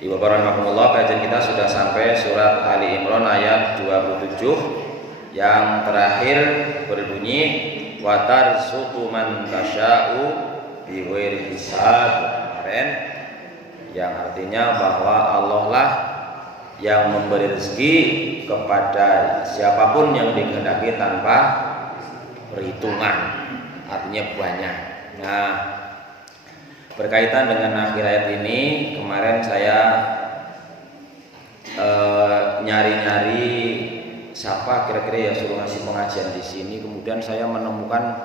Ibu bapak rahimakumullah, kajian kita sudah sampai surat Ali Imran ayat 27 yang terakhir berbunyi wa tarzuqu man tasya'u bighairi hisab kemarin, yang artinya bahwa Allah lah yang memberi rezeki kepada siapapun yang dikehendaki tanpa perhitungan, artinya banyak. Nah, berkaitan dengan akhir ayat ini, kemarin saya nyari-nyari siapa kira-kira ya suruh ngasih pengajian di sini. Kemudian saya menemukan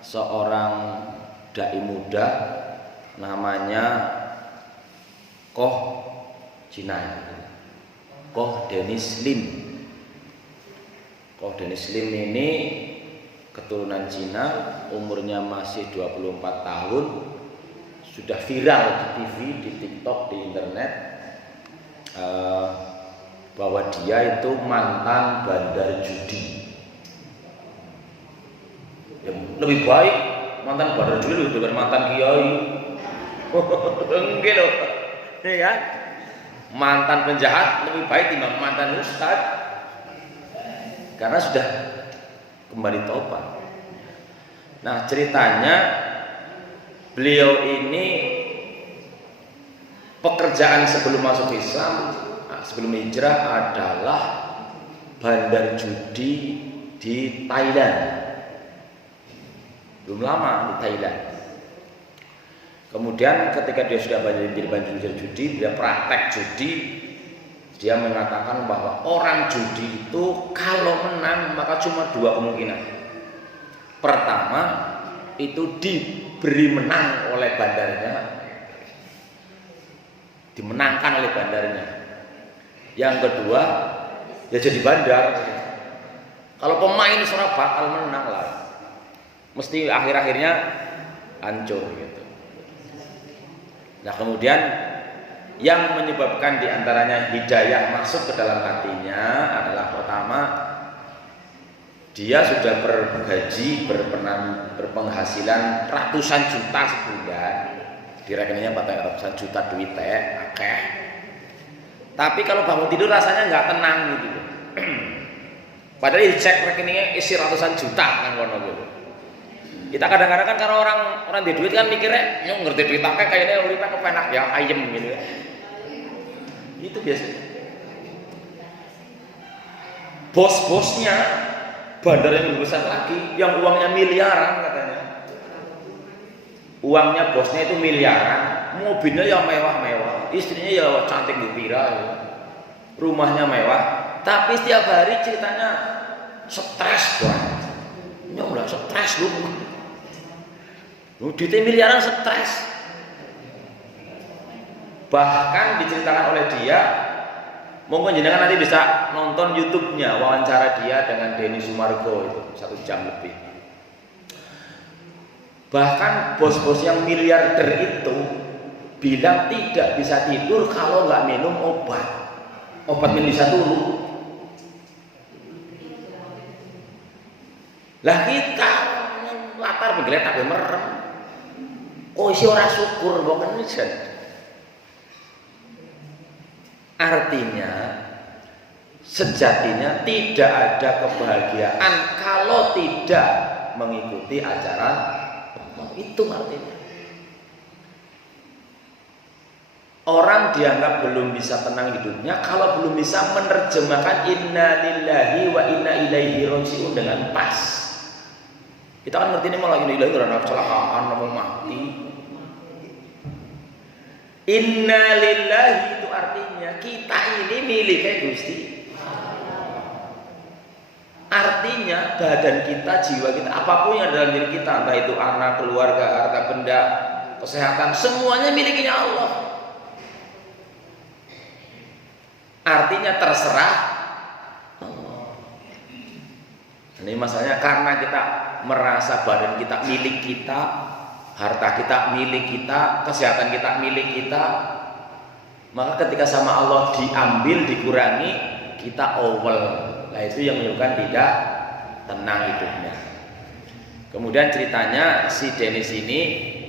seorang dai muda namanya Koh Cina, Koh Dennis Lim. Koh Dennis Lim ini keturunan Cina, umurnya masih 24 tahun. Sudah viral di TV, di TikTok, di internet, bahwa dia itu mantan bandar judi. Ya, lebih baik mantan bandar judi daripada mantan kiai. Enggak loh, ya. Mantan penjahat lebih baik dibanding mantan ustad, karena sudah kembali tobat. Nah, ceritanya beliau ini pekerjaan sebelum masuk Islam, sebelum hijrah adalah bandar judi di Thailand. Belum lama di Thailand. Kemudian ketika dia sudah jadi bandar judi, dia praktek judi, dia mengatakan bahwa orang judi itu kalau menang maka cuma dua kemungkinan. Pertama, itu diberi menang oleh bandarnya, dimenangkan oleh bandarnya. Yang kedua, ya jadi bandar. Kalau pemain sudah bakal menang lah, mesti akhir-akhirnya hancur gitu. Nah, kemudian yang menyebabkan diantaranya hidayah masuk ke dalam hatinya adalah pertama, dia sudah bergaji, berpenghasilan ratusan juta sebulan, di rekeningnya ratusan juta duit akeh. Tapi kalau bangun tidur rasanya nggak tenang gitu. Padahal dicek rekeningnya isi ratusan juta kan kono gitu. Kita kadang-kadang kan kalau orang di duit kan mikirnya, nyong ngerti duit akeh kayaknya uripnya kepenak ya ayem gitu. Itu biasanya. Bos-bosnya bandar yang lebih besar lagi, yang uangnya miliaran katanya. Uangnya bosnya itu miliaran, mobilnya ya mewah-mewah, istrinya ya cantik gembira, ya. Rumahnya mewah, tapi setiap hari ceritanya stres banget. Ya udah stres lu. Duitnya miliaran stres. Bahkan diceritakan oleh dia, mungkin jenengan nanti bisa nonton YouTube-nya wawancara dia dengan Denny Sumargo itu 1 jam lebih. Bahkan bos-bos yang miliarder itu bilang tidak bisa tidur kalau nggak minum obat. Obat minum bisa dulu. Lah kita latar menggeletak merem. Oh isi ora syukur bukan isen. Artinya sejatinya tidak ada kebahagiaan kalau tidak mengikuti ajaran Allah. Itu artinya. Orang dianggap belum bisa tenang hidupnya kalau belum bisa menerjemahkan inna lillahi wa inna ilaihi raji'un dengan pas. Kita kan ngerti ini malah inna lillahi karena kecelakaan mau mati. Inna lillahi itu artinya kita ini miliknya Gusti. Artinya badan kita, jiwa kita, apapun yang dalam diri kita, entah itu anak, keluarga, harta benda, kesehatan, semuanya miliknya Allah. Artinya terserah Allah. Ini masalahnya karena kita merasa badan kita milik kita, harta kita milik kita, kesehatan kita milik kita, maka ketika sama Allah diambil, dikurangi, kita awal. Nah itu yang menyebabkan tidak tenang hidupnya. Kemudian ceritanya si Dennis ini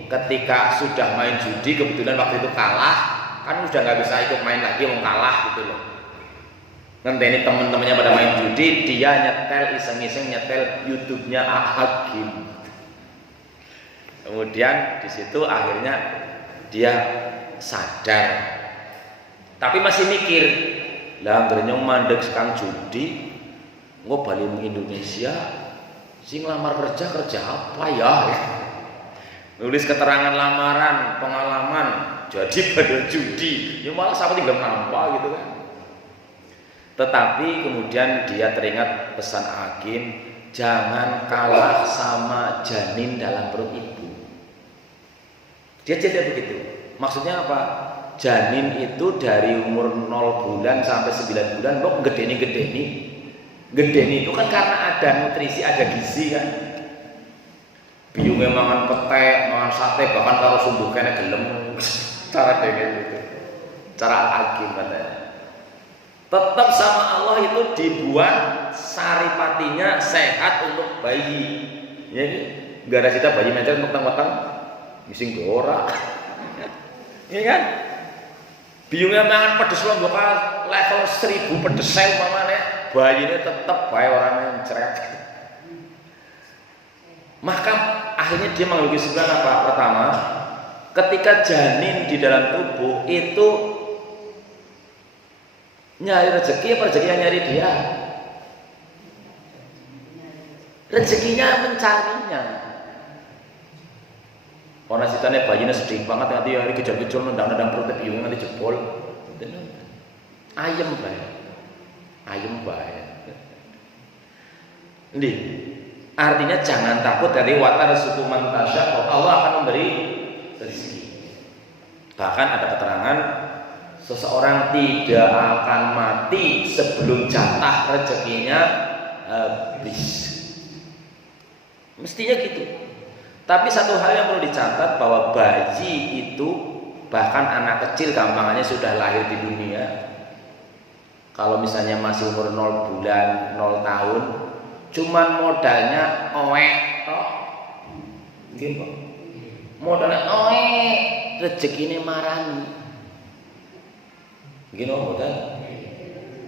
ketika sudah main judi, kebetulan waktu itu kalah, kan udah nggak bisa ikut main lagi, mau kalah gitu loh. Nanti temen-temennya pada main judi, dia nyetel iseng-iseng nyetel YouTube-nya Hakim. Kemudian di situ akhirnya dia sadar, tapi masih mikir, lah anggere mandeg sekang judi, engko bali ning Indonesia, sing lamar kerja apa ya? Nulis keterangan lamaran, pengalaman, jadi pada judi, ya malah sampai tinggal nampak gitu kan. Tetapi kemudian dia teringat pesan Hakim, jangan kalah sama janin dalam perut ibu. Dia jadi begitu. Maksudnya apa? Janin itu dari umur 0 bulan sampai 9 bulan kok gedeni. Gedeni itu kan karena ada nutrisi, ada gizi kan. Biungnya mangan petek, mangan sate, bahkan kalau sumbuh kena gelem. Cara dengan itu. Cara Hakim katanya. Tetap sama Allah itu dibuat saripatinya sehat untuk bayi. Ya, gak ada kita bayi mencret metang-metang mising dora. Ini kan biungnya mangan pedes lombok level 1000 pedes umpamane, bayinya tetap bae orang mencret. Maka akhirnya dia mengambil kesimpulan apa? Pertama, ketika janin di dalam tubuh itu nyari rezeki apa rezeki yang nyari dia? Rezekinya mencarinya. Orang ceritanya bayinya sedih banget nanti hari kejar-kejar nendang-nendang perut biung nanti jebol. Ayem bae. Ini artinya jangan takut dari watar suku mantasya, Allah akan memberi rezeki. Bahkan ada keterangan seseorang tidak akan mati sebelum jatah rezekinya habis. Mestinya gitu. Tapi satu hal yang perlu dicatat bahwa bayi itu bahkan anak kecil gampangannya sudah lahir di dunia. Kalau misalnya masih umur 0 bulan, 0 tahun, cuman modalnya oek tok. Nggih, Pak. Modalnya oek, rezekine marani. Nggih no modal.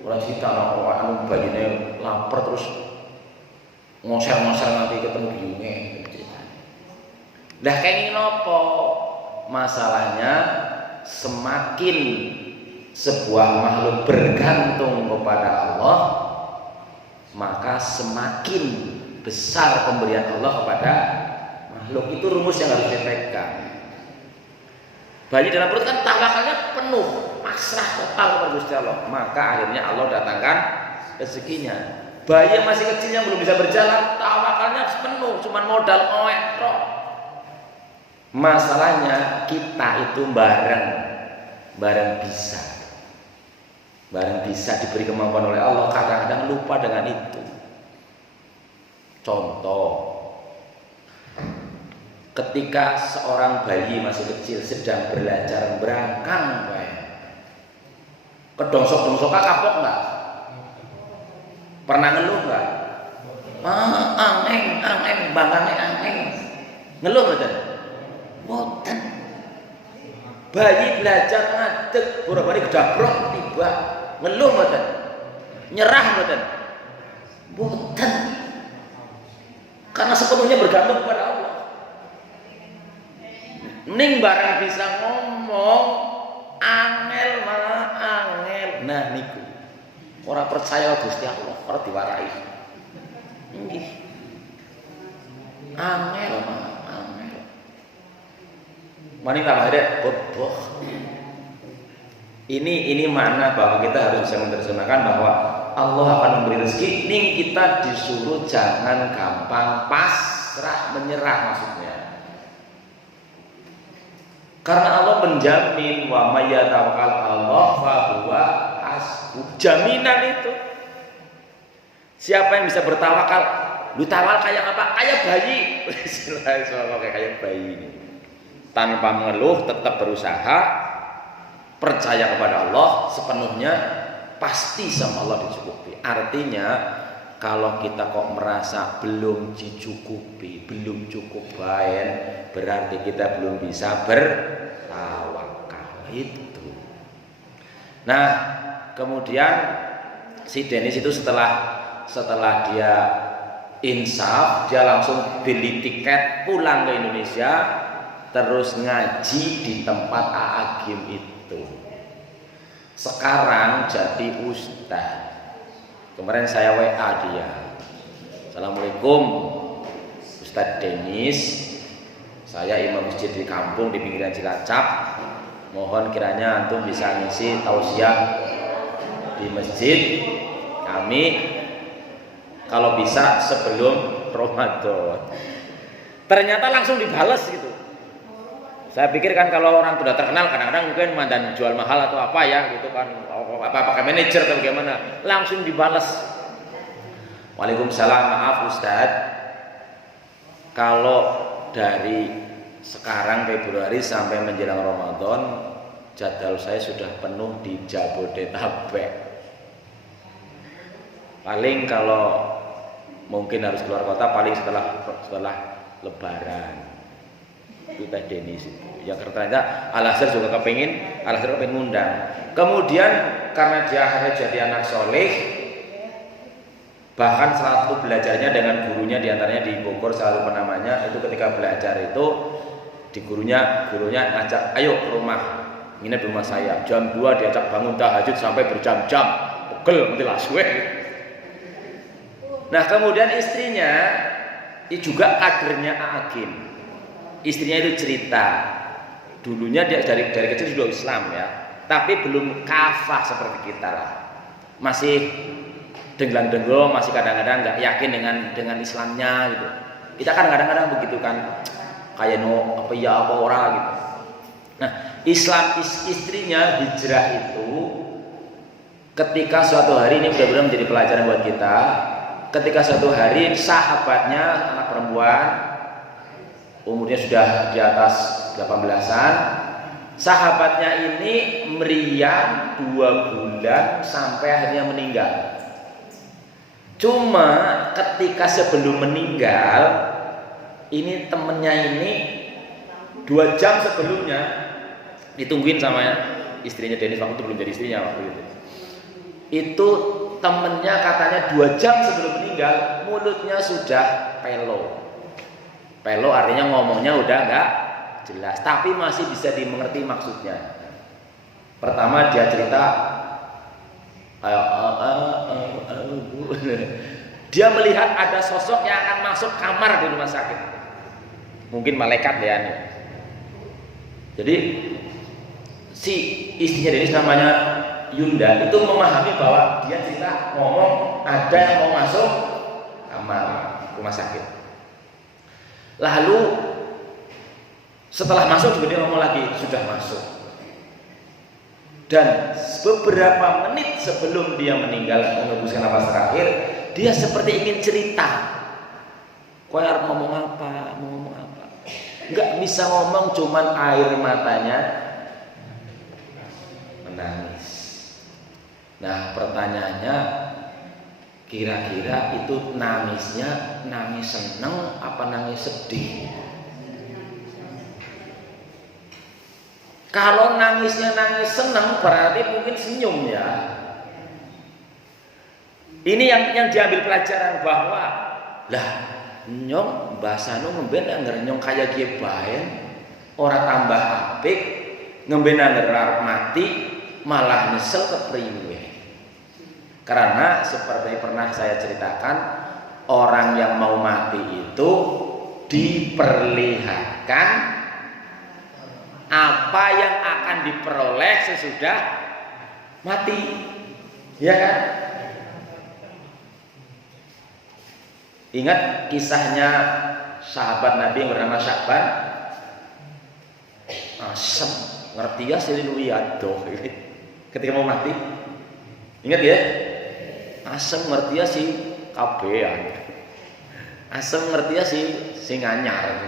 Ora sita anu bayine lapar terus ngoser-ngoser nanti ketemu biunge. Lah kayak gini nopo? Masalahnya semakin sebuah makhluk bergantung kepada Allah, maka semakin besar pemberian Allah kepada makhluk. Itu rumus yang harus dipegang. Bayi dalam perut kan tawakalnya penuh, pasrah total kepada Gusti Allah. Maka akhirnya Allah datangkan rezekinya. Bayi yang masih kecil yang belum bisa berjalan, tawakalnya penuh, cuman modal oek tok. Masalahnya kita itu bareng bisa diberi kemampuan oleh Allah, kadang-kadang lupa dengan itu. Contoh, ketika seorang bayi masih kecil sedang belajar berangkang, kedongsok-dongsoknya kapok nggak? Pernah ngeluh nggak? Angeng, bangangnya angeng, ngeluh betul? Boten. Bayi belajar ngadeg, boro-boro kedabrok tiba, ngeluh boten. Nyerah boten. Boten. Karena sepenuhnya bergantung kepada Allah. Ning barang bisa ngomong, angel malah angel. Nah niku. Ora percaya Gusti Allah, ora diwarai. Nggih. Angel malah. Mani tambah boboh. Ini makna bahwa kita harus bisa menerjemahkan bahwa Allah akan memberi rezeki. Ning kita disuruh jangan gampang pasrah menyerah maksudnya. Karena Allah menjamin wa may yatawakkal Allah fa huwa hasbuh. Jaminan itu. Siapa yang bisa bertawakal? Lu tawakal kayak apa? Kayak bayi. Soalnya kayak bayi ini. Tanpa mengeluh, tetap berusaha, percaya kepada Allah sepenuhnya, pasti sama Allah dicukupi. Artinya kalau kita kok merasa belum dicukupi, belum cukup baik, berarti kita belum bisa bertawakal. Itu Nah, kemudian si Dennis itu setelah dia insaf, dia langsung beli tiket pulang ke Indonesia, terus ngaji di tempat Agim itu. Sekarang jadi ustaz. Kemarin saya WA dia, Assalamualaikum Ustadz Dennis, saya imam masjid di kampung di pinggiran Cilacap, mohon kiranya antum bisa ngisi tausiah di masjid kami kalau bisa sebelum Ramadan. Ternyata langsung dibalas gitu. Saya pikir kan kalau orang sudah terkenal kadang-kadang mungkin mandan jual mahal atau apa ya gitu kan, apa pakai manajer atau bagaimana, langsung dibalas. Waalaikumsalam, maaf Ustadz, kalau dari sekarang Februari sampai menjelang Ramadan jadwal saya sudah penuh di Jabodetabek. Paling kalau mungkin harus keluar kota paling setelah Lebaran. Kita Dennis itu. Yang ternyata Al-Azhar juga kepengen ngundang. Kemudian karena dia akhirnya jadi anak soleh, bahkan selalu belajarnya dengan gurunya, diantaranya di Bogor selalu penamanya itu ketika belajar itu di gurunya ngajak, ayo ke rumah, nginep di rumah saya, jam 2 diajak bangun tahajud sampai berjam-jam, pegel nanti laswe. Nah kemudian istrinya juga kadernya Agim. Istrinya itu cerita, dulunya dia dari kecil sudah Islam ya, tapi belum kafah seperti kita lah, masih denglang-denggong, masih kadang-kadang nggak yakin dengan Islamnya gitu. Kita kan kadang-kadang begitu kan, kayak apa ya apa orang gitu. Nah istrinya hijrah itu ketika suatu hari, ini mudah-mudahan menjadi pelajaran buat kita, ketika suatu hari sahabatnya anak perempuan umurnya sudah di atas 18-an, sahabatnya ini meriang 2 bulan sampai akhirnya meninggal. Cuma ketika sebelum meninggal, ini temennya ini 2 jam sebelumnya ditungguin sama istrinya Dennis, waktu itu belum jadi istrinya waktu itu. Itu temennya katanya 2 jam sebelum meninggal mulutnya sudah pelo. Pelo artinya ngomongnya udah nggak jelas, tapi masih bisa dimengerti maksudnya. Pertama dia cerita, dia melihat ada sosok yang akan masuk kamar di rumah sakit, mungkin malaikat ya. Jadi si istrinya Dennis namanya Yunda itu memahami bahwa dia cerita ngomong ada yang mau masuk kamar rumah sakit. Lalu setelah masuk juga dia ngomong lagi sudah masuk. Dan beberapa menit sebelum dia meninggal mengembuskan nafas terakhir, dia seperti ingin cerita. Kau harus ngomong apa? Nggak bisa ngomong, cuman air matanya menangis. Nah pertanyaannya, kira-kira itu nangisnya nangis seneng apa nangis sedih? Kalau nangisnya nangis seneng berarti mungkin senyum ya. Ini yang diambil pelajaran bahwa lah nyong bahasa ngemben anggar nyong kaya kiye bae ora tambah apik, ngemben anggar arep mati malah nyesel kepriwe. Karena seperti pernah saya ceritakan, orang yang mau mati itu diperlihatkan apa yang akan diperoleh sesudah mati, ya kan? Ingat kisahnya sahabat Nabi yang bernama Sya'ban? Asem ngerti ya sililuyado ketika mau mati. Ingat ya? Asem ngerti ya si kabean. Asem ngerti ya si nganyar.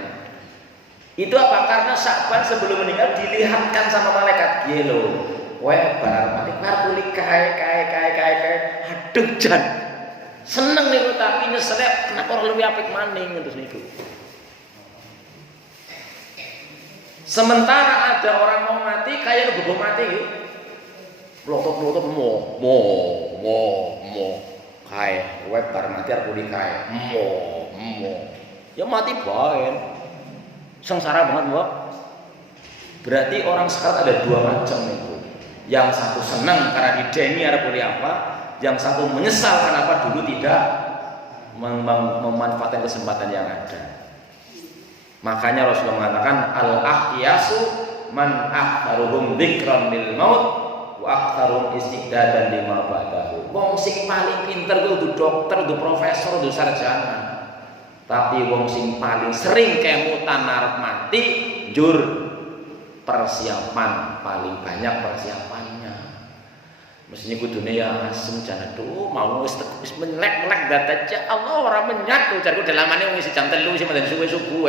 Itu apa? Karena Sya'ban sebelum meninggal dilihatkan sama malaikat. Ye lho, kowe bar mati bar kulit kae. Aduh jan. Seneng niku tapi nyesrek kenapa ora luwih apik maning terus niku. Sementara ada orang mau mati kayak bobo mati gitu. Plotot-plotot mo kae web bar mati arep kuli kae mo ya mati bae sengsara banget Mbak. Berarti orang sekarat ada dua macam itu. Yang satu senang karena didengi arep kuli apa, yang satu menyesal kenapa dulu tidak memanfaatkan kesempatan yang ada. Makanya Rasulullah mengatakan al-ahyasu man aktharuhum dzikran lil maut wa aktharuhum istiqdadan lima ba'dahu. Wong sing paling pinter kudu dokter, kudu profesor, kudu sarjana. Tapi wong sing paling sering kemutan arep mati njur persiapan, paling banyak persiapannya. Mestinya kudune ya asem jan aduh mau wis melek-melek dadaja Allah ora menyat jarku dalamane wis jam 3 sing mendhen suwe-subuh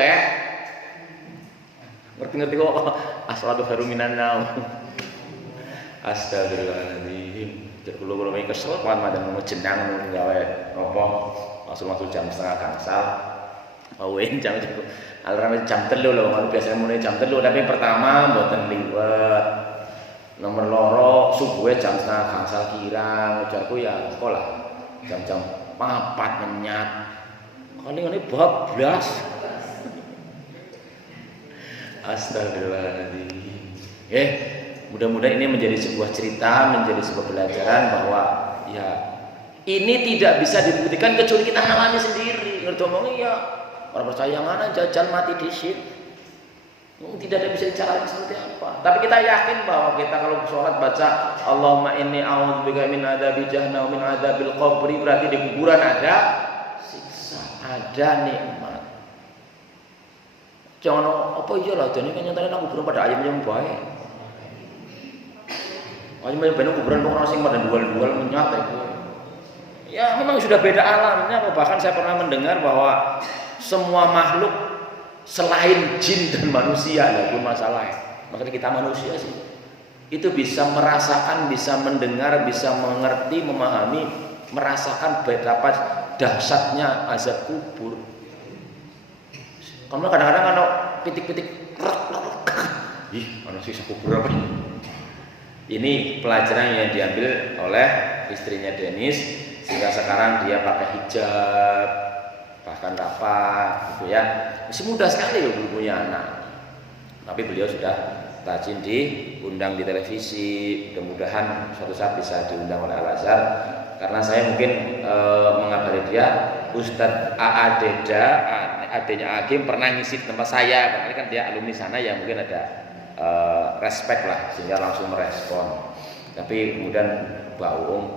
ngerti-ngerti kok as-salatu khairum minan naum. Astagfirullahaladzim. Jar kula iki kesel kan madang jenang gawe apa masuk jam setengah gangsal. Awen jam alarm jam 3 lho, biasanya mulai jam 3 tapi pertama mboten liwat. Nomor loro subuhe jam setengah gangsal kirang, ujarku ya sekolah jam-jam 4 menyat. Kali ngene bablas. Astagfirullahaladzim. Mudah-mudahan ini menjadi sebuah cerita, menjadi sebuah pelajaran bahwa ya ini tidak bisa dibuktikan kecuali kita alami sendiri. Ngerti omongnya ya orang percaya mana jajan mati di sini. Tidak ada bisa dicarakan seperti apa. Tapi kita yakin bahwa kita kalau sholat baca Allahumma inni a'udzubika min adzabi jahannam min adzabil qabri, berarti di kuburan ada siksa, ada nikmat. Jangan apa iya lah, jadi kan nyatanya nang kuburan pada ayam yang baik. Ayam yang baik kuburan orang sing pada dual-dual menyata itu. Ya memang sudah beda alamnya. Bahkan saya pernah mendengar bahwa semua makhluk selain jin dan manusia ya pun masalah. Makanya kita manusia sih itu bisa merasakan, bisa mendengar, bisa mengerti, memahami, merasakan betapa dahsyatnya azab kubur. Karena kadang-kadang ada pitik-pitik, ih mana sisa kubur apa? Ini pelajaran yang diambil oleh istrinya Dennis, sehingga sekarang dia pakai hijab, bahkan rapat, gitu ya. Masih muda sekali loh belum punya anak. Tapi beliau sudah rajin diundang di televisi. Mudah-mudahan suatu saat bisa diundang oleh Al-Azhar. Karena saya mungkin mengabari dia, Ustadz A.A. Deda, adanya Agim pernah ngisi tempat saya. Karena kan dia alumni sana ya mungkin ada respect lah sehingga langsung merespon. Tapi kemudian Baung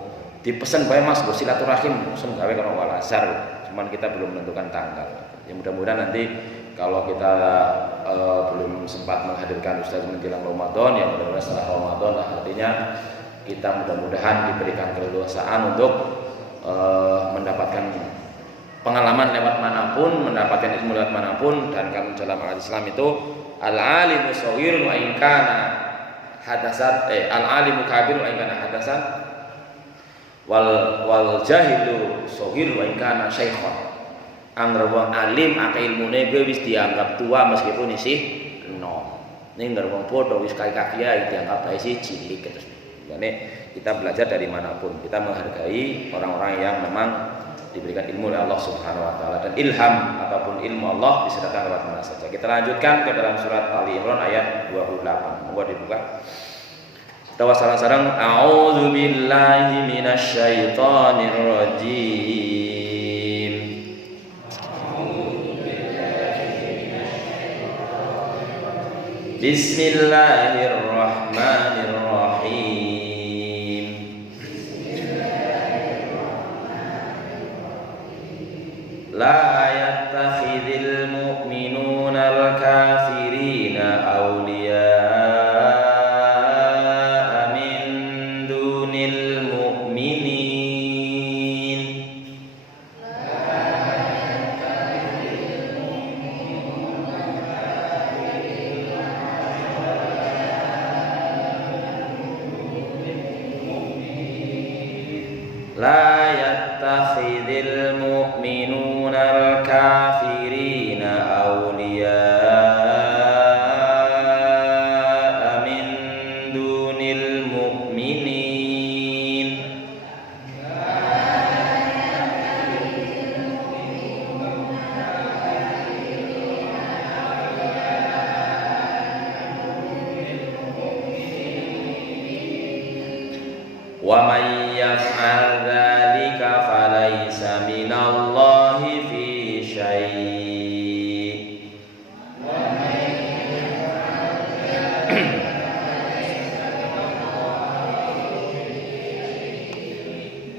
dipesan bae Mas bersilaturahim langsung gawe karo Al-Azhar. Cuman kita belum menentukan tanggal. Ya mudah-mudahan nanti kalau kita belum sempat menghadirkan Ustaz menjelang Ramadan, ya mudah-mudahan setelah Ramadan lah, artinya kita mudah-mudahan diberikan keleluasaan untuk mendapatkan pengalaman lewat manapun, mendapatkan ilmu lewat manapun. Dan kan dalam agama Islam itu al-alimu shaghirun wa in kana hadasan al-alimu kabirun wa in kana hadasan wal jahilu shaghirun wa in kana syaikhan. Angger wong alim akeh ilmune kuwi wis dianggap tua meskipun isih enom. Ning ngger wong bodho wis kaki ya dianggap bae isih cilik terus. Makanya kita belajar dari manapun, kita menghargai orang-orang yang memang diberikan ilmu oleh Allah Subhanahu wa taala, dan ilham ataupun ilmu Allah bisa datang lewat mana saja. Kita lanjutkan ke dalam surat Ali Imran ayat 28. Monggo dibuka. Tawa sareng-sareng a'udzu billahi minasyaitonir rajim. Bismillahirrahmanirrahim. La yattakhidhil mu'minuna al-kafirina awliya'a min dunil mu'minin. La yattakhidhil mu'minuna al-kafirina awliya'a min dunil mu'minin. Wa may yaf'al dzalika falaysa minallahi fi syai'.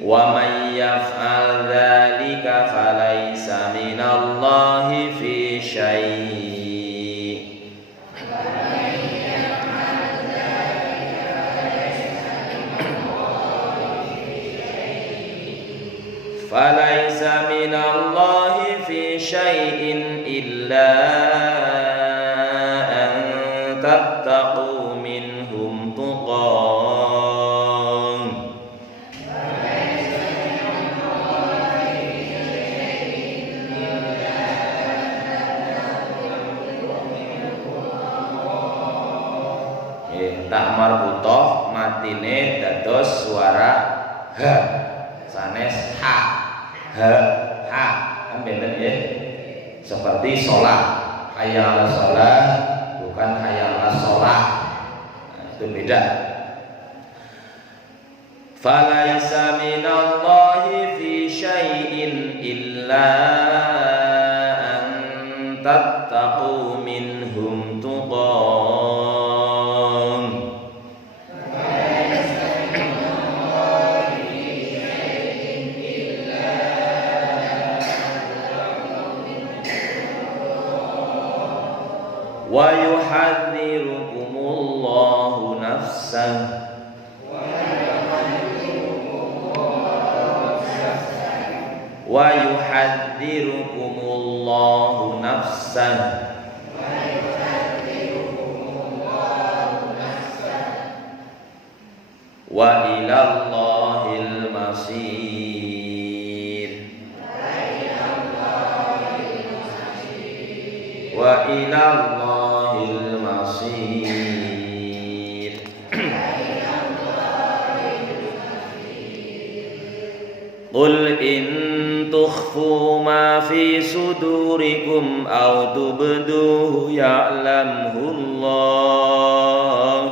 Wa may yaf'al dzalika falaysa minallahi fi syai'. Falaysa minallahi fi syai'in illa an tattaqu minhum tuqan. Tak marbutoh matine dados suara ha sanes ha kan benten ya, seperti sholat hayya 'alas shalah bukan hayya 'alas sholah. Nah, itu beda. Falaysa minallahi fi syai'in illa an tattaqu minhum tuqan. Wa yuhadzirukumullahu nafsah. Wa yuhadzirukumullahu nafsah. Wa ilallahil masir. Wa ilallahil masir. Qul in tukhfu ma fi sudurikum aw tubduhu ya'lamhu Allah.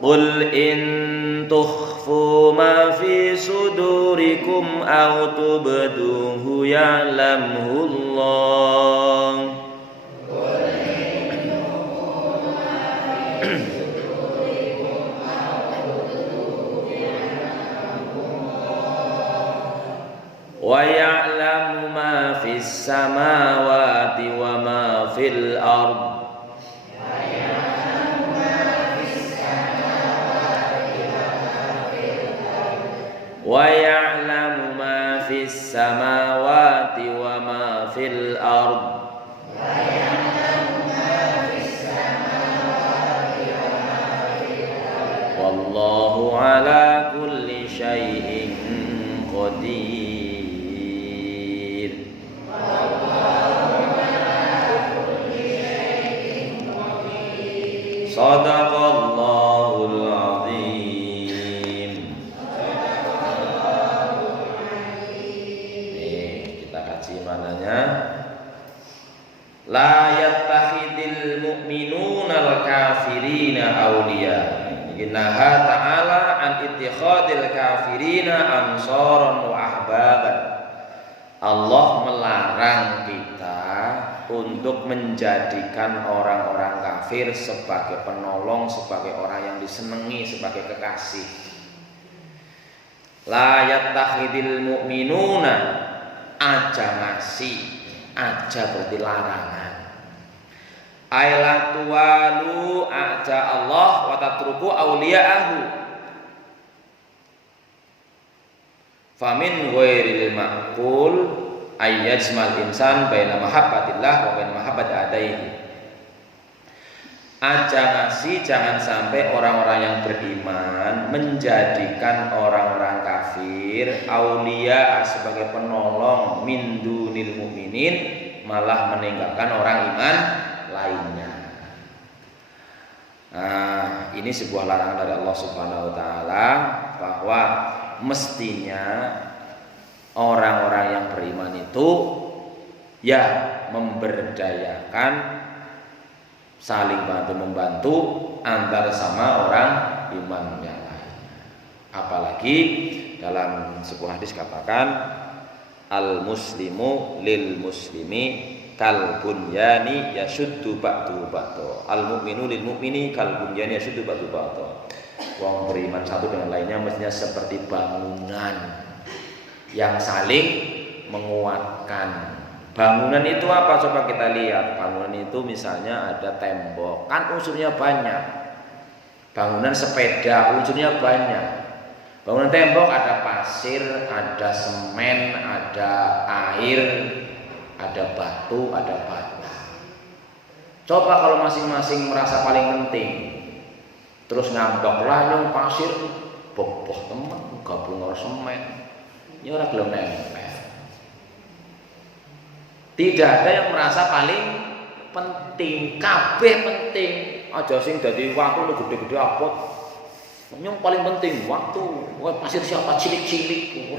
Qul in tukhfu ma fi sudurikum aw tubduhu ya'lamhu Allah. Wa ya'lamu ma fis samawati wa ma fil ardh. Wa ya'lamu ma fis samawati wa ma fil ardh. Wallahu ala kulli syai'in qadir. Shadaqallahul azim. Kita kaji mananya. La yattakhidil mu'minuna al-kafirina awliya. Innaha ta'ala an ittikhadil kafirina ansaran wa ahbaban. Allah melarang kita untuk menjadikan orang-orang kafir sebagai penolong, sebagai orang yang disenangi, sebagai kekasih. La yattakhidil mu'minuna, aja ngasih, aja berarti larangan. Aila tuwalu aja Allah wa tatruku awliya'ahu. Famin ghairil ma'qul ayyajmal insan baina mahabbatillah wa baina mahabbati adaihi. Aja ngasih, jangan sampai orang-orang yang beriman menjadikan orang-orang kafir aulia sebagai penolong min dunil mu'minin, malah meninggalkan orang iman lainnya. Nah, ini sebuah larangan dari Allah Subhanahu wa taala bahwa mestinya orang-orang yang beriman itu ya memberdayakan, saling bantu membantu antara sama orang iman yang lain. Apalagi dalam sebuah hadis katakan al muslimu lil muslimi kal bunyani yashuddu ba'du ba'du. Al mu'minu lil mu'mini kal bunyani yashuddu ba'du ba'du. Wong beriman satu dengan lainnya mestinya seperti bangunan yang saling menguatkan. Bangunan itu apa? Coba kita lihat. Bangunan itu misalnya ada tembok, kan unsurnya banyak. Bangunan sepeda unsurnya banyak. Bangunan tembok ada pasir, ada semen, ada air, ada batu, ada bata. Coba kalau masing-masing merasa paling penting, terus ngambek lah pasir, boboh teman, gabung karo semen, ini ora gelem nempel. Tidak ada yang merasa paling penting, kabeh penting. Aja sing dadi waktu lu gede-gede apot. Yang paling penting waktu. Wah, pasir siapa cilik-cilik.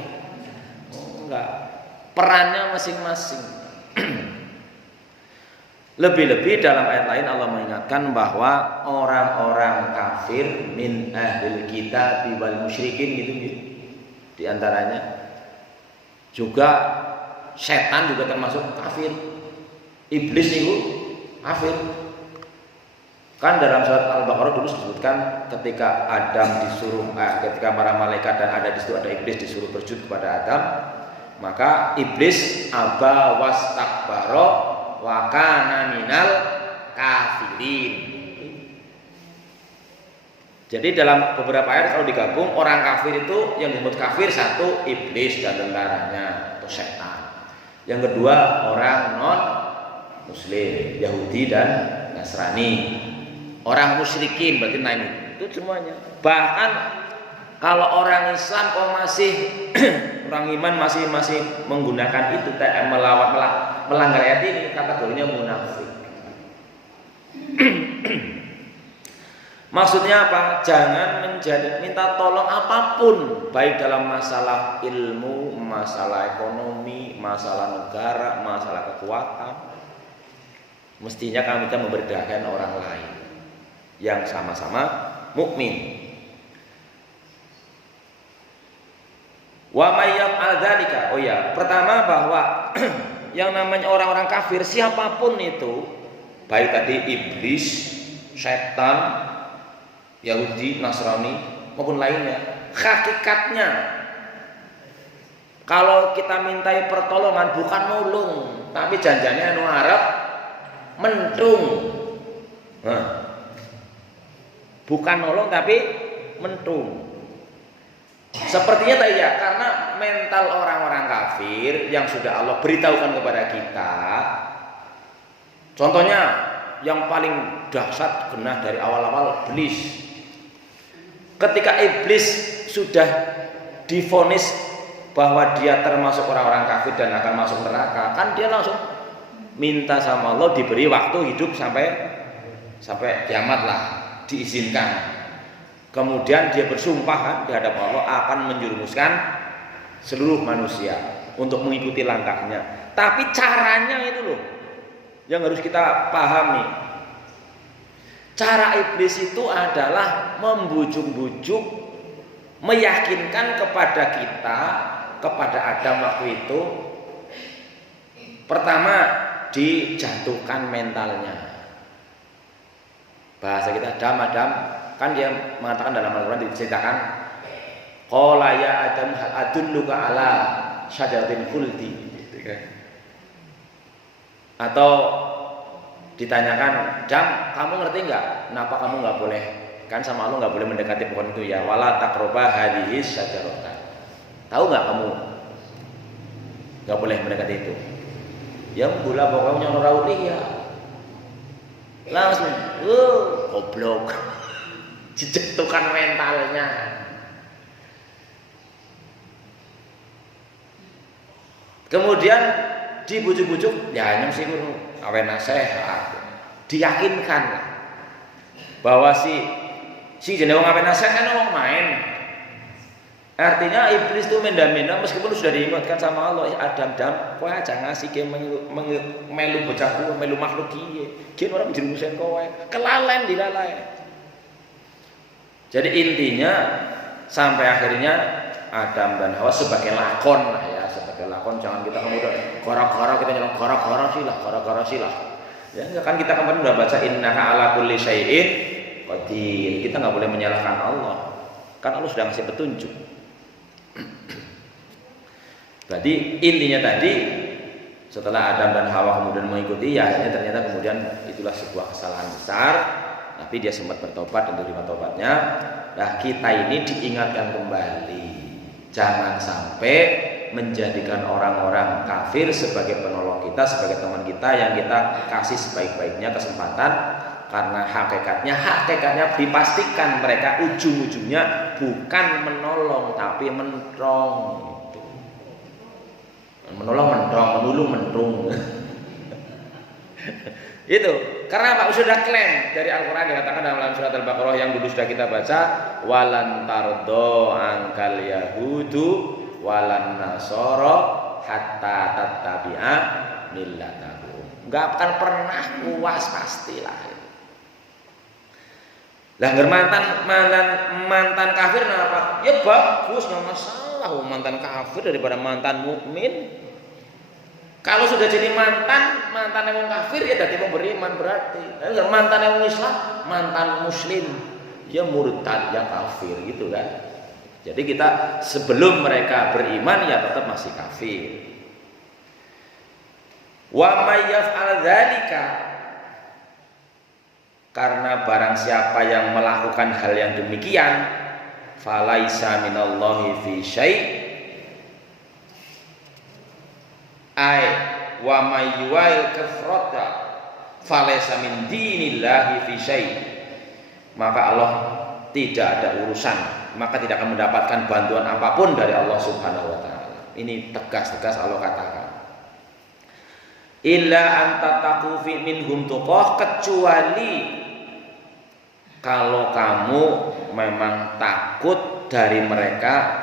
Enggak. Perannya masing-masing. Lebih-lebih dalam ayat lain Allah mengingatkan bahwa orang-orang kafir min ahlil kitab wal musyrikin gitu. Di antaranya juga setan juga termasuk kafir. Iblis itu kafir. Kan dalam surat Al-Baqarah dulu disebutkan ketika Adam disuruh ketika para malaikat dan ada di situ ada iblis disuruh bersujud kepada Adam, maka iblis aba wastakbara wa kana minal kafirin. Jadi dalam beberapa ayat kalau digabung orang kafir itu yang disebut kafir satu iblis dan tentaranya atau setan. Yang kedua orang non muslim, Yahudi dan Nasrani. Orang musyrikin berarti lain itu semuanya. Bahkan kalau orang Islam kok masih orang iman masih menggunakan itu melanggar ayat ini, kategorinya munafik. Maksudnya apa? Jangan minta tolong apapun, baik dalam masalah ilmu, masalah ekonomi, masalah negara, masalah kekuatan. Mestinya kami kita memberdayakan orang lain yang sama-sama mukmin. Wa may yaf'al dzalika. Oh ya, pertama bahwa yang namanya orang-orang kafir siapapun itu, baik tadi iblis, setan, Yahudi, Nasrani maupun lainnya, hakikatnya kalau kita mintai pertolongan bukan nulung, tapi janjane anu arep mentung. Bukan nolong tapi mentung. Sepertinya tadi ya, karena mental orang-orang kafir yang sudah Allah beritahukan kepada kita. Contohnya yang paling dahsyat genah dari awal-awal iblis. Ketika iblis sudah divonis bahwa dia termasuk orang-orang kafir dan akan masuk neraka, kan dia langsung minta sama Allah diberi waktu hidup sampai kiamat lah, diizinkan. Kemudian dia bersumpah kan di hadapan Allah akan menjerumuskan seluruh manusia untuk mengikuti langkahnya. Tapi caranya itu loh yang harus kita pahami. Cara iblis itu adalah membujuk-bujuk, meyakinkan kepada kita, kepada Adam waktu itu, pertama dijatuhkan mentalnya. Bahasa kita Adam, kan dia mengatakan dalam Al-Quran diceritakan, qala ya Adam hal adulluka ala syajaratil khuldi, gitu kan. Atau ditanyakan, Adam, kamu ngerti nggak kenapa kamu nggak boleh, kan sama Allah nggak boleh mendekati pohon itu ya, wala taqraba hadhihi syajarata. Tahu nggak kamu nggak boleh mendekati itu? Ya gula pokoknya orang ya. Langsung, goblok. Dijatuhkan mentalnya. Kemudian dibujuk-bujuk, ya hanya sih awe nasihat. Diyakinkan bahwa si jenenge wong awe nasihat kan wong main. Artinya iblis itu menda-menda meskipun sudah diingatkan sama Allah, Adam kowe aja ngasih ke melu bocahku, melu makhluk iki ora jerusen kowe, kelalen dilalai. Jadi intinya sampai akhirnya Adam dan Hawa sebagai lakon lah ya, sebagai lakon, jangan kita kemudian gara-gara kita nyelong gara-gara silah. Ya kan kita kemarin udah baca innaka ala kulli syai'in qadir. Kita nggak boleh menyalahkan Allah. Kan Allah sudah ngasih petunjuk. Berarti intinya tadi setelah Adam dan Hawa kemudian mengikuti, ya akhirnya ternyata kemudian itulah sebuah kesalahan besar. Tapi dia sempat bertobat dan menerima tobatnya. Nah kita ini diingatkan kembali, jangan sampai menjadikan orang-orang kafir sebagai penolong kita, sebagai teman kita yang kita kasih sebaik-baiknya kesempatan. Karena hakikatnya dipastikan mereka ujung-ujungnya bukan menolong tapi mentrong. Menolong mentrong, menulung mentrung. Itu karena Pak sudah klaim dari Al-Quran dikatakan dalam surat Al-Baqarah yang dulu sudah kita baca, walan tardo angkal yahudu walan nasoro hatta tattabi'a millatahum. Enggak akan pernah puas pastilah. Lah mantan kafir apa? Ya bagus, nggak masalah. Mantan kafir daripada mantan mukmin. Kalau sudah jadi mantan yang kafir ya jadi beriman berarti. Mantan yang Islam, mantan muslim, ya murtad, ya kafir gitu kan. Jadi kita sebelum mereka beriman ya tetap masih kafir. Wa may yaf'al dzalika, karena barang siapa yang melakukan hal yang demikian, falaisa minallahi fi syai' ay wa may yuwal kafrata falaisa min dinillahi fi syai', maka Allah tidak ada urusan, maka tidak akan mendapatkan bantuan apapun dari Allah Subhanahu wa taala. Ini tegas-tegas Allah katakan. Illa antataku fi minhum tuqah, kecuali kalau kamu memang takut dari mereka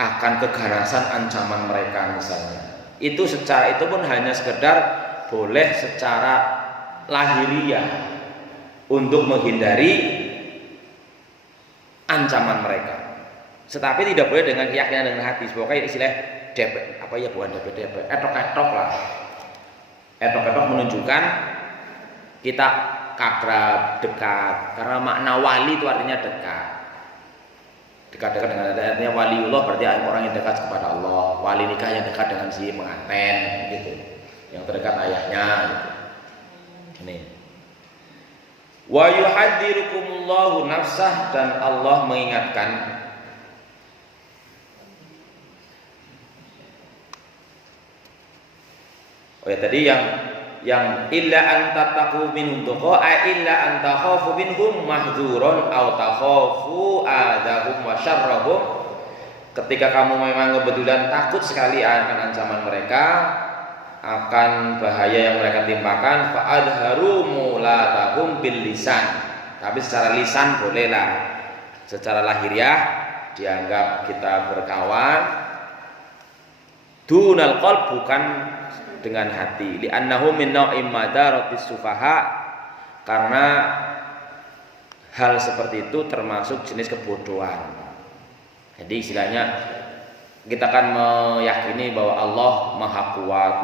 akan keganasan ancaman mereka misalnya. Itu secara itu pun hanya sekedar boleh secara lahiriah untuk menghindari ancaman mereka. Tetapi tidak boleh dengan keyakinan dengan hati. Pokoknya istilah DP, apa ya bukan DP, etok-etok lah. Etok-etok menunjukkan kita akrab, dekat. Karena makna wali itu artinya dekat. Dekat-dekat dengan artinya waliullah berarti orang yang dekat kepada Allah. Wali nikah yang dekat dengan si pengantin gitu. Yang terdekat ayahnya gitu. Ini. Wa yuhadzirukumullahu nafsah, dan Allah mengingatkan tadi yang illa anta taqu minhum tuqa illa anta khafu minhum mahdzurun aw takhafu adahum wa syarrahum. Ketika kamu memang kebetulan takut sekali akan ancaman mereka, akan bahaya yang mereka timpakan, fa adharu mulatahum bil lisan. Tapi secara lisan bolehlah, secara lahiriah dianggap kita berkawan, dunal qalb, bukan dengan hati. Li'annahu min nau'im madaratis sufaha, karena hal seperti itu termasuk jenis kebodohan. Jadi istilahnya kita kan meyakini bahwa Allah maha kuat,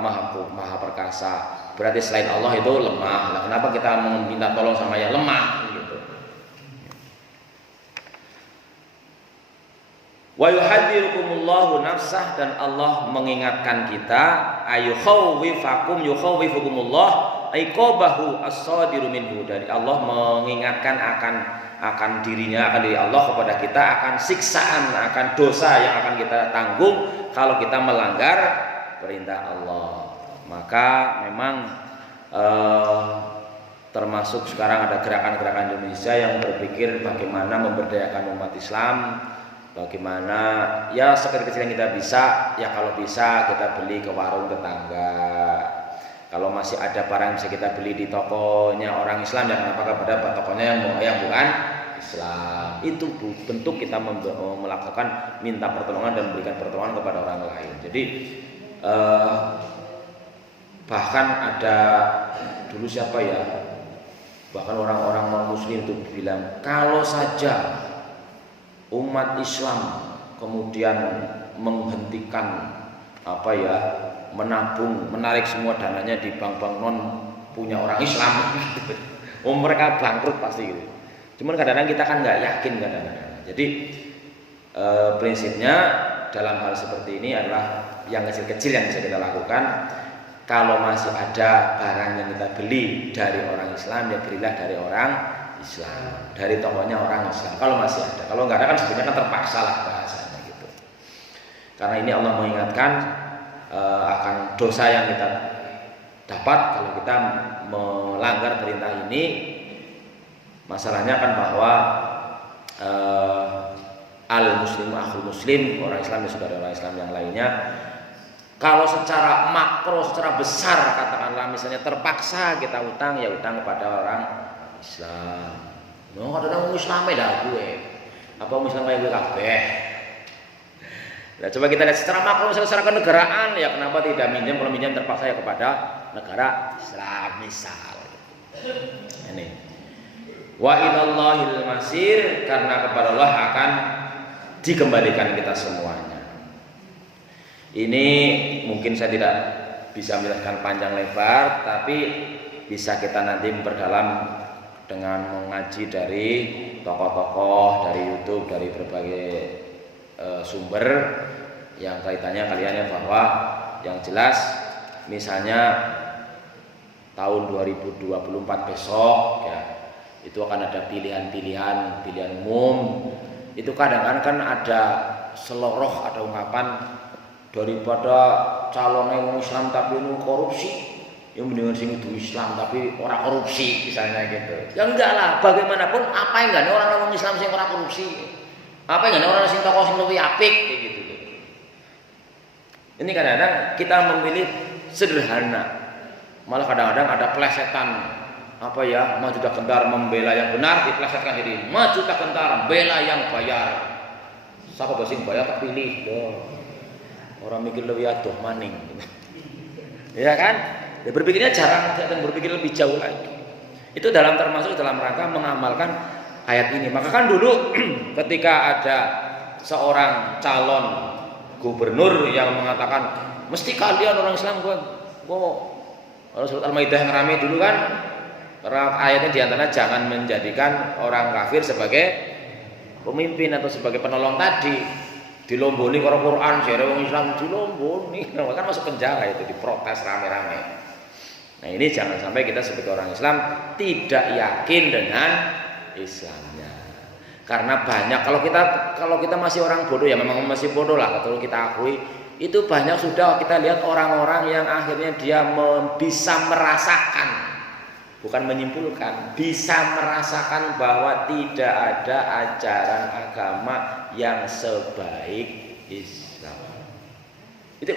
maha perkasa. Berarti selain Allah itu lemah. Nah, kenapa kita meminta tolong sama yang lemah gitu. Wa yuhadzirukumullahu nafsah, dan Allah mengingatkan kita, ayu yukhawwifukumullah iqabahu as-sadiru minhu, dari Allah mengingatkan akan dirinya, akan diri Allah kepada kita, akan siksaan, akan dosa yang akan kita tanggung kalau kita melanggar perintah Allah. Maka memang termasuk sekarang ada gerakan-gerakan Indonesia yang berpikir bagaimana memberdayakan umat Islam. Bagaimana ya sekecil-kecil yang kita bisa, ya kalau bisa kita beli ke warung tetangga. Kalau masih ada barang yang bisa kita beli di tokonya orang Islam, ya kenapa kepada tokonya yang bukan Islam. Itu bentuk kita melakukan minta pertolongan dan memberikan pertolongan kepada orang lain. Jadi bahkan ada dulu siapa ya, bahkan orang-orang non muslim itu bilang kalau saja umat Islam kemudian menghentikan menabung, menarik semua dananya di bank-bank non punya orang Islam, mereka bangkrut pasti gitu. Cuman kadang-kadang kita kan nggak yakin kadang-kadang. Jadi prinsipnya dalam hal seperti ini adalah yang kecil-kecil yang bisa kita lakukan. Kalau masih ada barang yang kita beli dari orang Islam, ya berilah dari orang Islam, dari tokonya orang Islam. Kalau masih ada, kalau nggak ada kan sebenarnya kan terpaksa lah bahasanya gitu. Karena ini Allah mengingatkan akan dosa yang kita dapat kalau kita melanggar perintah ini. Masalahnya kan bahwa al-muslimu akhul muslim, orang Islam ya saudara orang Islam yang lainnya. Kalau secara makro, secara besar katakanlah misalnya terpaksa kita utang, ya utang kepada orang Islam. No, kadang-kadang Islam dah gue. Apa Islam kayak gue kabeh. Nah, coba kita lihat secara makro, secara kenegaraan, ya kenapa tidak minjem? Kalau minjem terpaksa ya kepada negara Islam misal. Ini. Wa ilallahil masir, karena kepada Allah akan dikembalikan kita semuanya. Ini mungkin saya tidak bisa menjelaskan panjang lebar, tapi bisa kita nanti memperdalam dengan mengaji dari tokoh-tokoh, dari YouTube, dari berbagai sumber yang kaitannya kalian ya, bahwa yang jelas misalnya tahun 2024 besok ya, itu akan ada pilihan umum. Itu kadang-kadang kan ada seloroh, ada ungkapan daripada calon yang Islam tapi korupsi, yang mendingan sing itu Islam tapi orang korupsi misalnya gitu. Ya enggak lah, bagaimanapun apa yang enggak ada orang Islam sing orang korupsi, apa yang enggak ada orang sing tokoh sing luwih apik kayak gitu. Ini kadang-kadang kita memilih sederhana, malah kadang-kadang ada plesetan maju tak gentar membela yang benar, diplesetkan jadi maju tak gentar bela yang bayar. Siapa bosin bayar tak pilih loh. Orang mikir lebih aduh maning, ya kan? Ya, berpikirnya jarang, dan berpikir lebih jauh lagi. Itu termasuk dalam rangka mengamalkan ayat ini. Maka kan dulu ketika ada seorang calon gubernur yang mengatakan mesti kalian orang Islam, kalau surat Al-Maidah yang ramai dulu kan, ayatnya diantara jangan menjadikan orang kafir sebagai pemimpin atau sebagai penolong tadi. Dilomboni karo Quran, jare wong Islam dilomboni, kan masuk penjara, itu diprotes rame-rame. Nah, ini jangan sampai kita sebagai orang Islam tidak yakin dengan Islamnya. Karena banyak kalau kita masih orang bodoh, ya memang masih bodoh lah kalau kita akui, itu banyak sudah kita lihat orang-orang yang akhirnya dia bisa merasakan, bukan menyimpulkan, bisa merasakan bahwa tidak ada ajaran agama yang sebaik Islam. Itu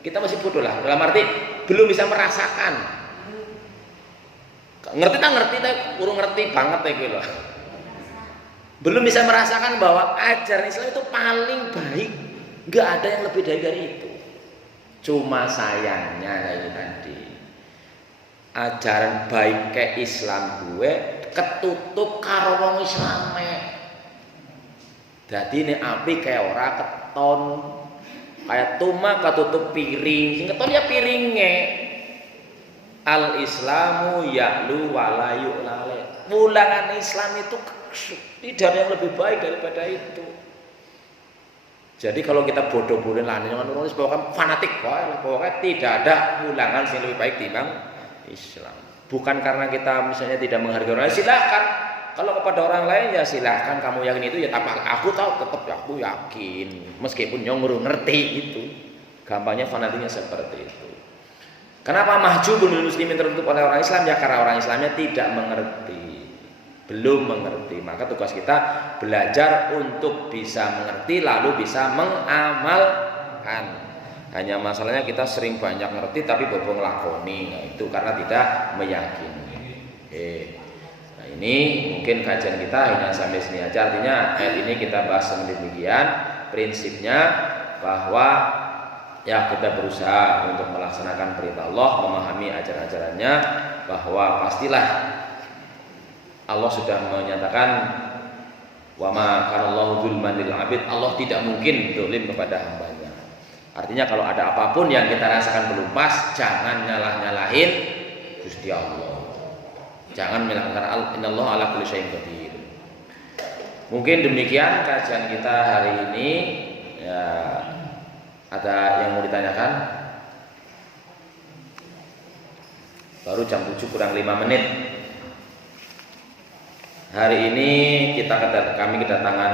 kita masih bodoh lah, dalam arti belum bisa merasakan. Ngerti urung ngerti banget gitu loh. Belum bisa merasakan bahwa ajaran Islam itu paling baik, nggak ada yang lebih dari itu. Cuma sayangnya kayak tadi, ajaran baik ke Islam gue ketutup karo wong Islame. Jadi ini api kayak ora keton, kayak tumak ketutup piring, sing keton ya piringnya. Al Islamu ya'lu wala yu'lale. Pulangan Islam itu tidak ada yang lebih baik daripada itu. Jadi kalau kita bodoh-bodoh lah, jangan nulis bahwa fanatik, pokoknya tidak ada pulangan yang lebih baik timbang Islam. Bukan karena kita misalnya tidak menghargai orang lain, silakan. Kalau kepada orang lain ya silahkan, kamu yakin itu ya apa? Aku tahu, tetap aku yakin, meskipun nyongru ngerti itu. Gampangnya fanatiknya seperti itu. Kenapa mahjubun muslimin tertutup oleh orang Islam? Ya karena orang Islamnya tidak mengerti, belum mengerti. Maka tugas kita belajar untuk bisa mengerti lalu bisa mengamalkan. Hanya masalahnya kita sering banyak ngerti tapi bobong lakoni. Nah, itu karena tidak meyakini. Nah, ini mungkin kajian kita hanya sampai sini aja. Artinya ayat ini kita bahas demikian. Prinsipnya bahwa ya kita berusaha untuk melaksanakan perintah Allah, memahami ajaran-ajarannya, bahwa pastilah Allah sudah menyatakan wa ma kana Allahu dzulman lil 'abid, Allah tidak mungkin zalim kepada hambanya. Artinya kalau ada apapun yang kita rasakan belum pas, jangan nyalah-nyalahin Gusti Allah. Jangan menyalahkan innallaha ala kulli syai'in qadir. Mungkin demikian kajian kita hari ini. Ya, ada yang mau ditanyakan? Baru jam 7 kurang 5 menit. Hari ini kami kedatangan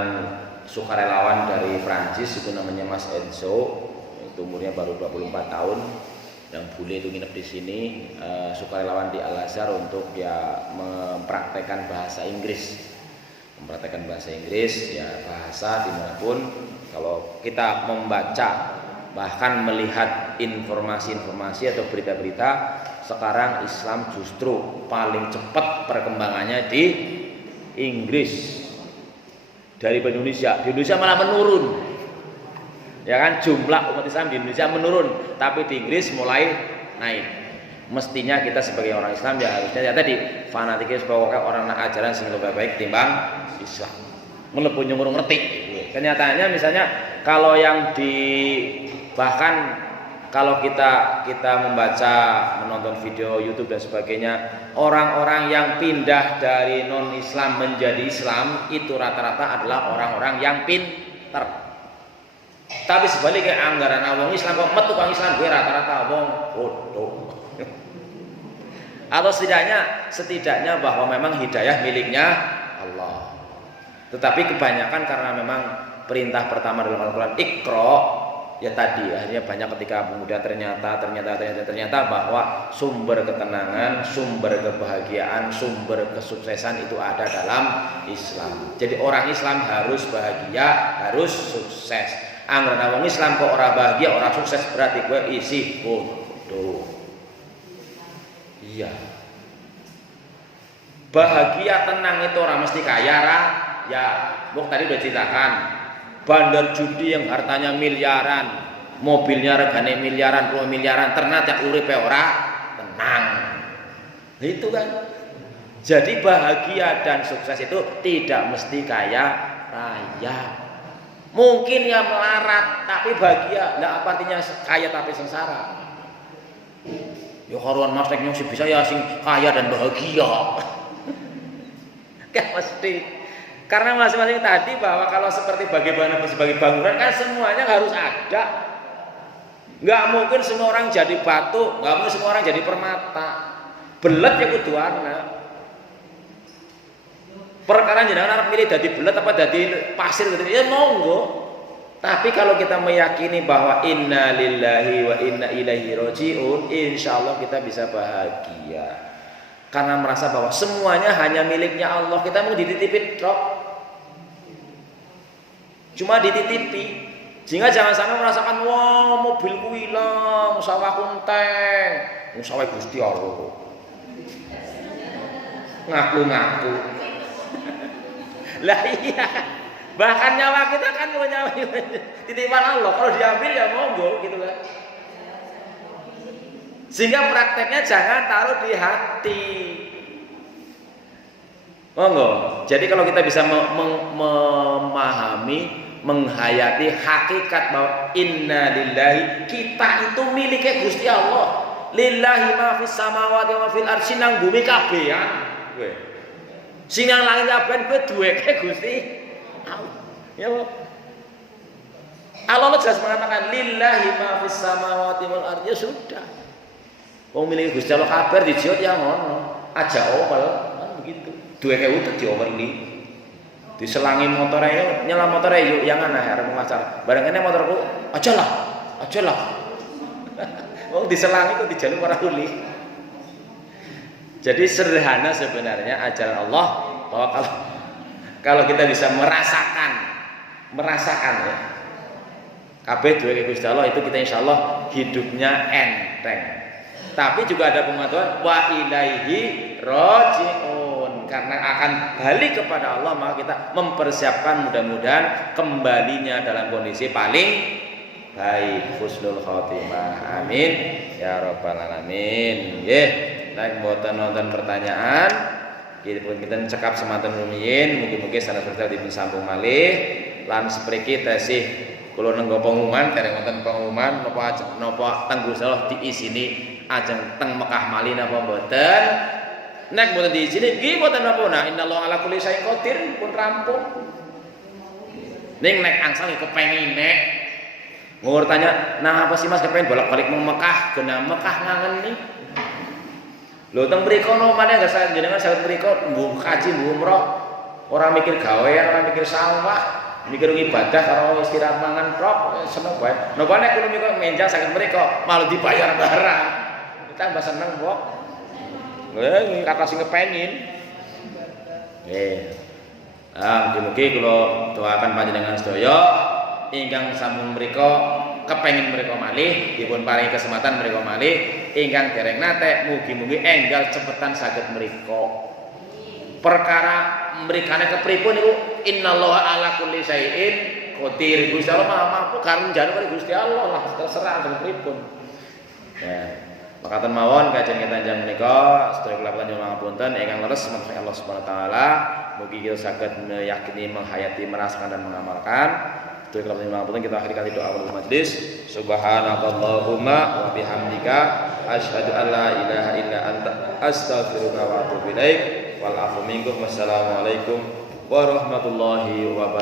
sukarelawan dari Prancis, itu namanya Mas Enzo. Itu umurnya baru 24 tahun. Yang bule itu nginep di sini, sukarelawan di Al Azhar untuk ya mempraktekkan bahasa Inggris. Mempraktekkan bahasa Inggris, ya bahasa dimanapun. Kalau kita membaca bahkan melihat informasi-informasi atau berita-berita, sekarang Islam justru paling cepat perkembangannya di Inggris dari Indonesia. Di Indonesia malah menurun, ya kan, jumlah umat Islam di Indonesia menurun, tapi di Inggris mulai naik. Mestinya kita sebagai orang Islam ya harusnya ya tadi fanatiknya sebagai orang ajaran sing lebih baik timbang Islam. Melebu nyuruh ngerti. Kenyataannya misalnya kalau yang bahkan kalau kita membaca, menonton video YouTube dan sebagainya, orang-orang yang pindah dari non-Islam menjadi Islam itu rata-rata adalah orang-orang yang pinter. Tapi sebaliknya anggaran wong Islam kok metu kang Islam gue rata-rata wong bodoh. Atau setidaknya bahwa memang hidayah miliknya Allah. Tetapi kebanyakan karena memang perintah pertama dalam Al-Qur'an Iqra, ya tadi akhirnya banyak ketika kemudian ternyata bahwa sumber ketenangan, sumber kebahagiaan, sumber kesuksesan itu ada dalam Islam. Jadi orang Islam harus bahagia, harus sukses. Anggaran wong Islam kok ora bahagia, ora sukses, berarti gue isi bodoh. Iya. Bahagia tenang itu orang mesti kaya ya. Buk tadi udah ceritakan bandar judi yang hartanya miliaran, mobilnya regane miliaran, puluh miliaran, ternyata uripe ora tenang. Itu kan. Jadi bahagia dan sukses itu tidak mesti kaya raya. Mungkin ya melarat tapi bahagia, enggak apa artinya kaya tapi sengsara. Ya karuan Mas Nek sing bisa ya sing kaya dan bahagia. Kan mesti. Karena masing-masing tadi bahwa kalau seperti bagaimana sebagai bangunan kan semuanya harus ada. Enggak mungkin semua orang jadi batu, enggak mungkin semua orang jadi permata. Belet ya kudu ana. Perkara jenengan arep milih dadi belet apa dadi pasir gitu ya monggo. Tapi kalau kita meyakini bahwa inna lillahi wa inna ilaihi rajiun, insyaallah kita bisa bahagia. Karena merasa bahwa semuanya hanya miliknya Allah, kita mau dititipin tok. Cuma dititipi. Sehingga jangan sampai merasakan wah mobilku hilang, sawahku enteng, sawah Gusti Allah. Ngaku-ngaku. Lah iya. Bahkan nyawa kita kan nyawa titipan Allah. Kalau diambil ya monggo gitu kan. Sehingga prakteknya jangan taruh di hati. Monggo. Jadi kalau kita bisa memahami, menghayati hakikat bahwa inna lillahi, kita itu miliknya Gusti Allah. Lillahi ma fis samawati wa fil ardi, nang bumi kabehan. Kowe. Sing nang langit kabeh kowe duweke Gusti Allah. Ya Allah. Allah jelas mengatakan lillahi ma fis samawati wal ardi, ya sudah. Wong milik Gusti Allah kabar dijiot ya ngono. Aja opel kan begitu. Duweke utut dioperli. Diselangi motornya, nyala motornya yuk yang ana arep pacar. Bareng kene motorku aja lah. Wong diselangi kok dijaluk ora uli. Jadi sederhana sebenarnya ajaran Allah bahwa kalau kita bisa merasakan ya. Kabeh duwe Gusti Allah itu kita insyaallah hidupnya enteng. Tapi juga ada pengetahuan wa ilaihi rajiun. karena akan balik kepada Allah, maka kita mempersiapkan mudah-mudahan kembalinya dalam kondisi paling baik, husnul khotimah. Amin ya rabbal alamin. Nggih, nek mboten wonten pertanyaan, kita cekap semanten rumiyin, mugi-mugi sanes bertel dipun sambung malih lan sepriki tasih kula nenggo pengumuman, dereng wonten pengumuman napa teng Gusti Allah diisini ajeng teng Mekah malih napa mboten. Nek mboten diizini nggih mboten napa-napa. Innallaha ala kulli syai'in qadir pun rampung. Ning nek angsal kepengine ngur tanya, nah apa sih mas kepengen bolak-balik mau Mekah, kena Mekah ngangen nih. Lho teng mriko no maneh enggak saya jenengan saged mriko mbuh kaji mbuh umroh, ora mikir gawean, ora mikir sawah, mikir ibadah karo istirahat mangan prop, seneng bae. Napa nek kulo miko menjang saged mriko, malah dibayar barang. Kita mbah seneng kok. Nggih, kata sing kepengin. Mugi-mugi kula doakan panjenengan sedaya ingkang sampun mriko kepengin mriko malih dipun paringi kesempatan mriko malih, ingkang dereng nate mugi-mugi enggal cepetan saged mriko. Perkara mrikane kepripun niku innallaha ala kulli syai'in qadir. Gusti Allah Maha mampu karo njaluk Gusti Allah lah terserah kepripun. Ya, makaten mawon kajen kanjeng menika sedaya kula panjenengan pangapunten ingkang leres manfaat Allah Subhanahu wa taala. Mugi kita saged meyakini, menghayati, merasakan dan mengamalkan. Itu kalau kita akhiri kali doa wal majlis. Subhanakallahumma wa bihamdika asyhadu an la ilaha illa anta astaghfiruka wa atubu ilaik. Wal afu minkum. Wassalamualaikum warahmatullahi wabarakatuh.